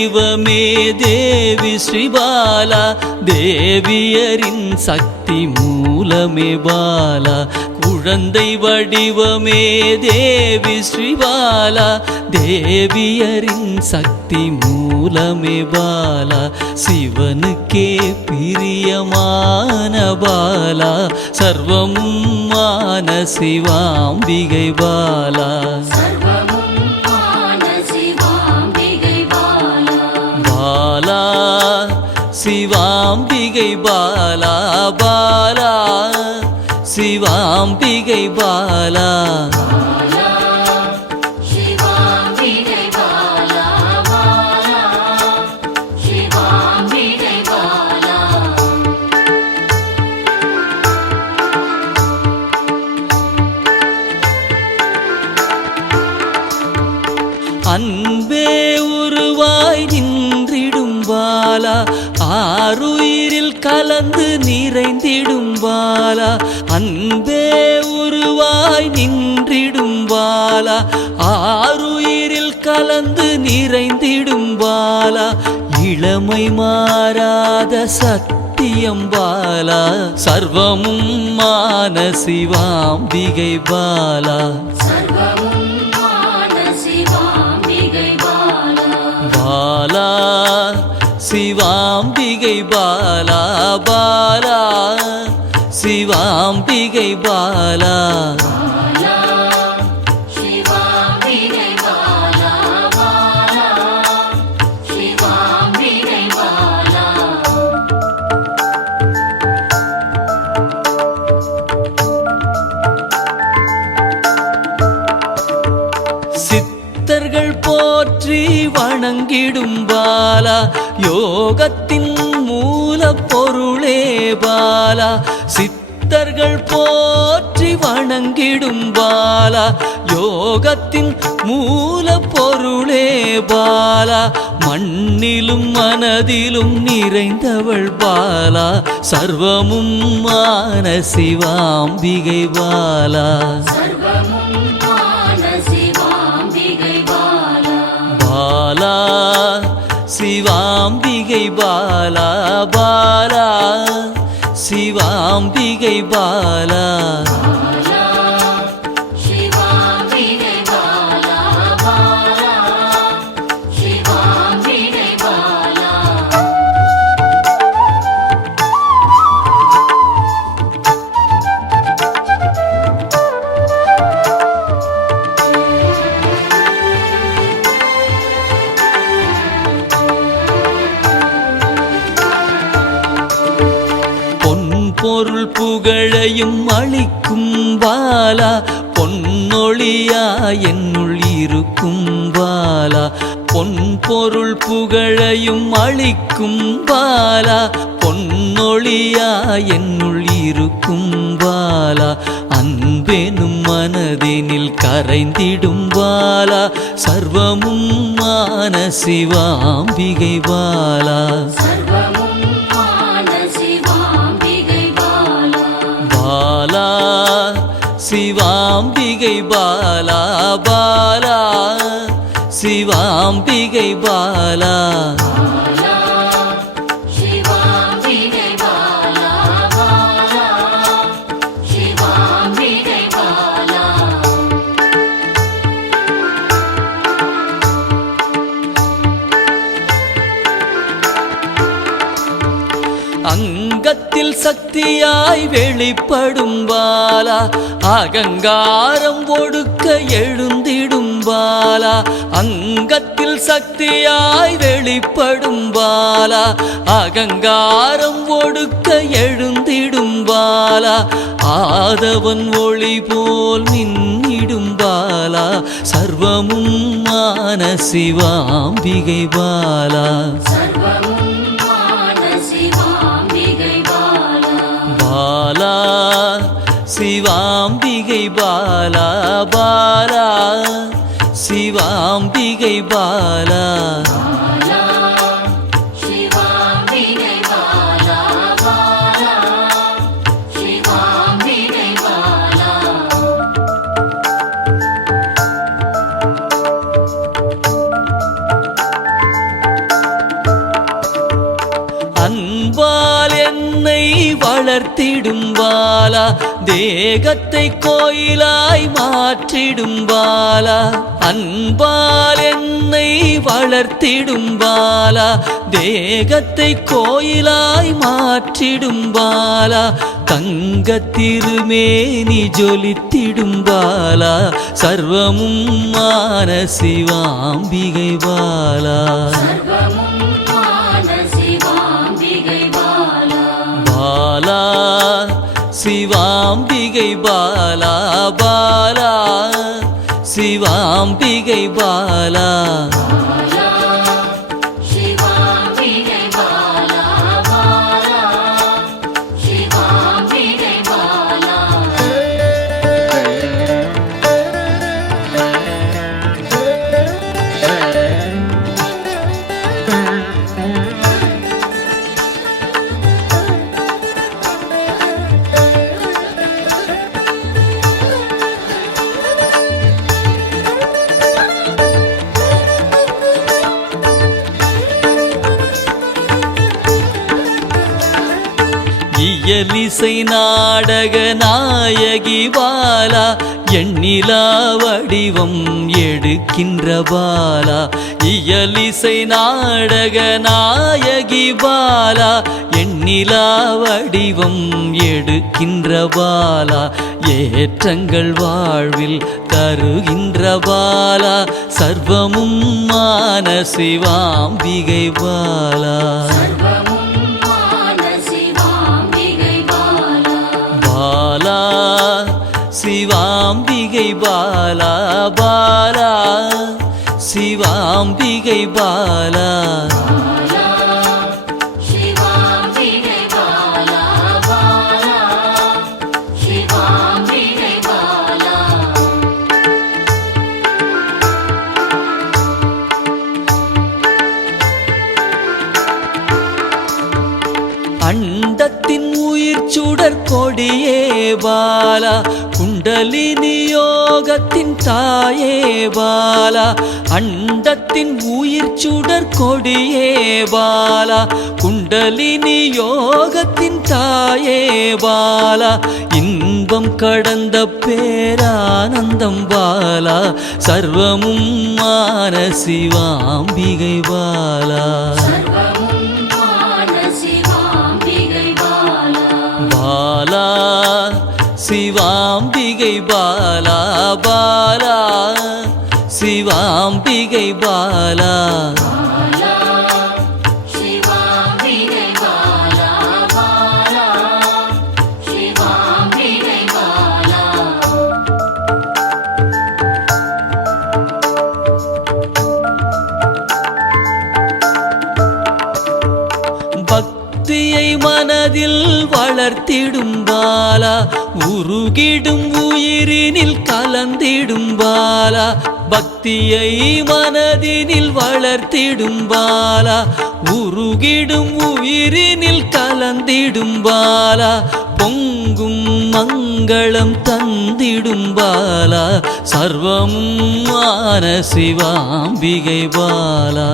வடிவமே தேவி ஸ்ரீபாலா, தேவியரின் சக்தி மூலமே பாலா. குழந்தை வடிவமே தேவி ஸ்ரீபாலா, தேவியரின் சக்தி மூலமே பாலா. சிவனுக்கே பிரியமான பாலா, சர்வமும் மான சிவாம்பிகை பாலா. பாலா சிவாம்பிகை பாலா, பாலா சிவாம்பிகை பாலா. அன்பே உருவாய் நின்றிடும் பாலா, ஆருயிரில் கலந்து நிறைந்திடும் பாலா. அன்பே உருவாய் நின்றிடும் பாலா, ஆருயிரில் கலந்து நிறைந்திடும் பாலா. இளமை மாறாத சத்தியம் பாலா, சர்வமும் மான சிவாம்பிகை பாலா. பாலா சிவாம்பிகை பாலா, பாலா சிவாம்பிகை பாலா. சித்தர்கள் போற்றி வணங்கிடும் பாலா, யோகத்தின் மூல பொருளே பாலா. சித்தர்கள் போற்றி வணங்கிடும் பாலா, யோகத்தின் மூல பொருளே பாலா. மண்ணிலும் மனதிலும் நிறைந்தவள் பாலா, சர்வமும் மான சிவாம்பிகை பாலா. பாலா சிவாம்பிகை பாலா, பாலா சிவாம்பிகை பாலா. பொருள் புகழையும் அளிக்கும் பாலா, பொன்னொழியா என்னுள் இருக்கும் பாலா. பொன் பொருள் புகழையும் அளிக்கும் பாலா, பொன்னொழியா என்னுள் இருக்கும் பாலா. அன்பெனும் மனதினில் கரைந்திடும் பாலா, சர்வமும் மான சிவாம்பிகை பாலா. பாலா சிவாம்பிகை பாலா, பாலா சிவாம்பிகை பாலா. அங்கத்தில் சக்தியாய் வெளிப்படும் பாலா, அகங்காரம் ஒடுக்க எழுந்திடும் பாலா. அங்கத்தில் சக்தியாய் வெளிப்படும் பாலா, அகங்காரம் ஒடுக்க எழுந்திடும் பாலா. ஆதவன் ஒளி போல் மின்னிடும் பாலா, சர்வமும் மான சிவாம்பிகை பாலா. பாலா சிவாம்பிகை பாலா, பாலா சிவாம்பிகை பாலா. வளர்த்திடும் பாலா தேகத்தை கோயிலாய் மாற்றிடும் பாலா அன்பால் என்னை வளர்த்திடும் பாலா தேகத்தை கோயிலாய் மாற்றிடும் பாலா தங்க திருமேனி ஜொலித்திடும் பாலா சர்வமும் மான சிவாம்பிகை பாலா பாலா சிவாம்பிகை பாலா பாலா சிவாம்பிகை பாலா இயலிசை நாடக நாயகி பாலா எண்ணிலா வடிவம் எடுக்கின்ற பாலா இயலிசை நாடக நாயகி பாலா எண்ணிலா வடிவம் எடுக்கின்ற பாலா ஏற்றங்கள் வாழ்வில் தருகின்ற பாலா சர்வமும் மான சிவாம்பிகை பாலா பாலா சிவாம்பிகை பாலா பாலா சிவாம்பிகை பாலா அண்டத்தின் உயிர் சுடர் கொடியே பாலா குண்டலினி யோகத்தின் தாயே பாலா அண்டத்தின் உயிர் சுடர் கொடியே பாலா குண்டலினி யோகத்தின் தாயே பாலா இன்பம் கடந்த பேரானந்தம் பாலா சர்வமும் மான சிவாம்பிகை பாலா பாலா சிவாம்பிகை பாலா பாலா சிவாம்பிகை பாலா பக்தியை மனதில் வளர்த்திடும் பாலா உருகிடும் உயிரினில் கலந்திடும் பாலா பக்தியை மனதினில் வளர்த்திடும் பாலா உருகிடும் உயிரினில் கலந்திடும் பாலா பொங்கும் மங்களம் தந்திடும் பாலா சர்வமும் மான சிவாம்பிகை பாலா